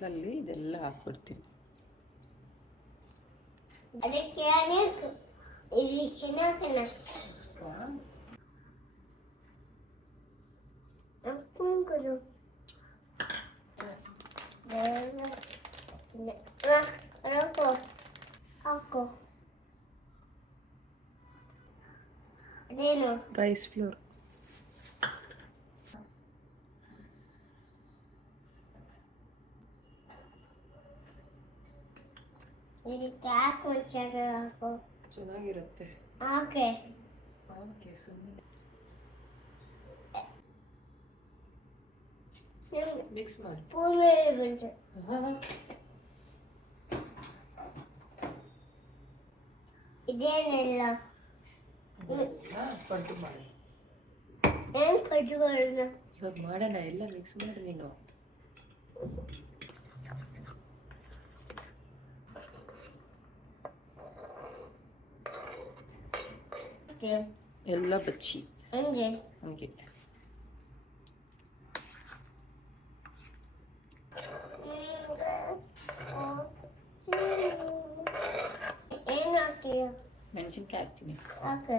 ಬಟ್ಲಲ್ಲಿ ಇದೆಲ್ಲ ಹಾಕ್ಬಿಡ್ತೀನಿ. ಅದಕ್ಕೆ ಇಲ್ಲಿ ಚೆನ್ನಾಗಿ ಹಾಕು ಹಾಕು. ಅದೇನು ರೈಸ್ ಫ್ಲೋರ್. ಇದಕ್ಕೆ ಹಾಕು ಮುಚ್ಚಾರೆ ಹಾಕು. ಚೆನ್ನಾಗಿರುತ್ತೆ. ಓಕೆ ಓಕೆ ಸುಮ್ಮನೆ ಮಿಕ್ಸ್ ಮಾಡಿ. ಪೂಲ್ ಮೇಲೆ ಬಂತು. ಇದೇನೆಲ್ಲ ಪಡ್ಡು ಮಾಡಿ. ಏನು ಪಡ್ಡುಗಳನ್ನ ಇವಾಗ ಮಾಡೋಣ, ಎಲ್ಲ ಮಿಕ್ಸ್ ಮಾಡಿ ನೀನು. ಎಲ್ಲ ಬಚ್ಚಿ ಹೆಂಗೆ ಹಂಗೆ. ಏನು ಹಾಕ್ತೀಯ? ಮೆಣಸಿನ್ಕಾಯಿ ಹಾಕ್ತೀನಿ. ಹಾಕು.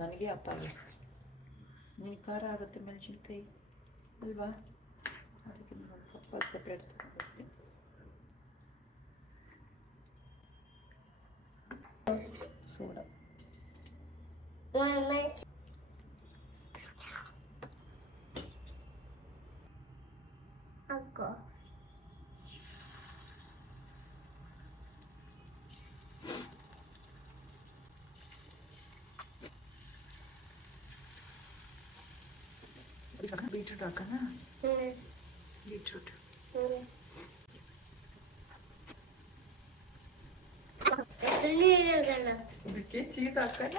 ನನಗೆ ಅಪ್ಪ ನಿನ್ನ ಖಾರ ಆಗುತ್ತೆ ಮೆಣಸಿನ್ಕಾಯಿ ಅಲ್ವಾ, ಅದಕ್ಕೆ ನಾನು ಸ್ವಲ್ಪ ಸಪ್ರೇಟ್ ತಗೊಂಡ್ಬರ್ತೀನಿ. ಸೋಡಾ ಹಾಕು. ಬೀಟ್ರೂಟ್ ಹಾಕೋಣ. ಬೀಟ್ರೂಟ್ ಇದಕ್ಕೆ ಚೀಸ್ ಹಾಕೋಣ.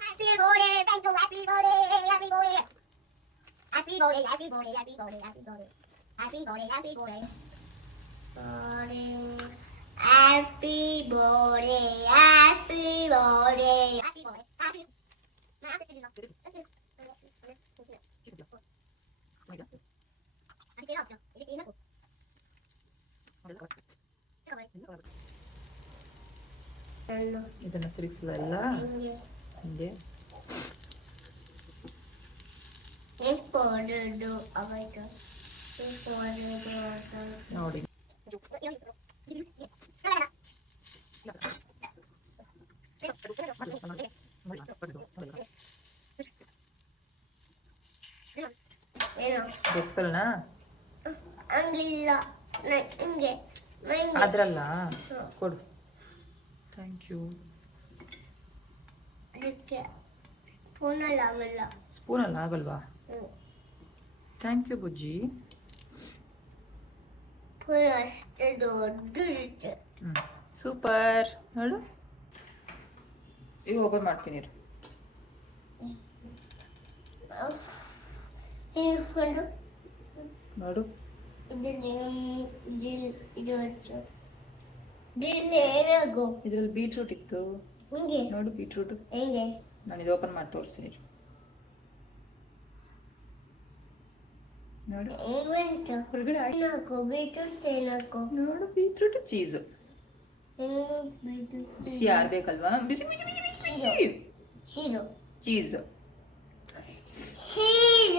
Happy birthday, thank you, happy birthday, happy birthday. Happy birthday, happy birthday, happy birthday, happy birthday. Happy birthday, happy birthday. Happy birthday, happy birthday. Happy birthday, happy. ಇದನ್ನು ತಿರುಗಿಸಲ್ಲ ಹಂಗೆ. ನೋಡಿ ಗೊತ್ತಲ್ಲ ಹಂಗಿಲ್ಲ ಹಿಂಗೆ ಅದ್ರಲ್ಲ ಕೊಡು. Thank you. ಅದಕ್ಕೆ ಸ್ಪೂನಲ್ಲಿ ಆಗಲ್ಲ. ಸ್ಪೂನಲ್ಲಿ ಆಗಲ್ವಾ? Thank you ಬುಜ್ಜಿ. ಸ್ಪೂನ್ ಅಷ್ಟೇ ದೊಡ್ಡದಿರುತ್ತೆ. ಸೂಪರ್. ನೋಡು ಈಗ ಓಪನ್ ಮಾಡ್ತೀನಿ ಇರು. ಹಿಡ್ಕೊಂಡು ನೋಡು ಇದ್ರಲ್ಲಿ ಬೀಟ್ರೂಟ್ ಇತ್ತು. ನೋಡು ಬೀಟ್ರೂಟ್. ಹೆಂಗೆ ನಾನು ಇದು ಓಪನ್ ಮಾಡಿ ತೋರಿಸ್ತೀನಿ. ನೋಡು ಹೊರಗಡೆ ನೋಡು ಬೀಟ್ರೂಟ್ ಚೀಸ್. ಬಿಸಿ ಆರ್ಬೇಕಲ್ವಾ? ಬಿಸಿ ಬಿಸಿ ಬಿಸಿ ಬಿಸಿ ಚೀಸ್. ಚೀಸ್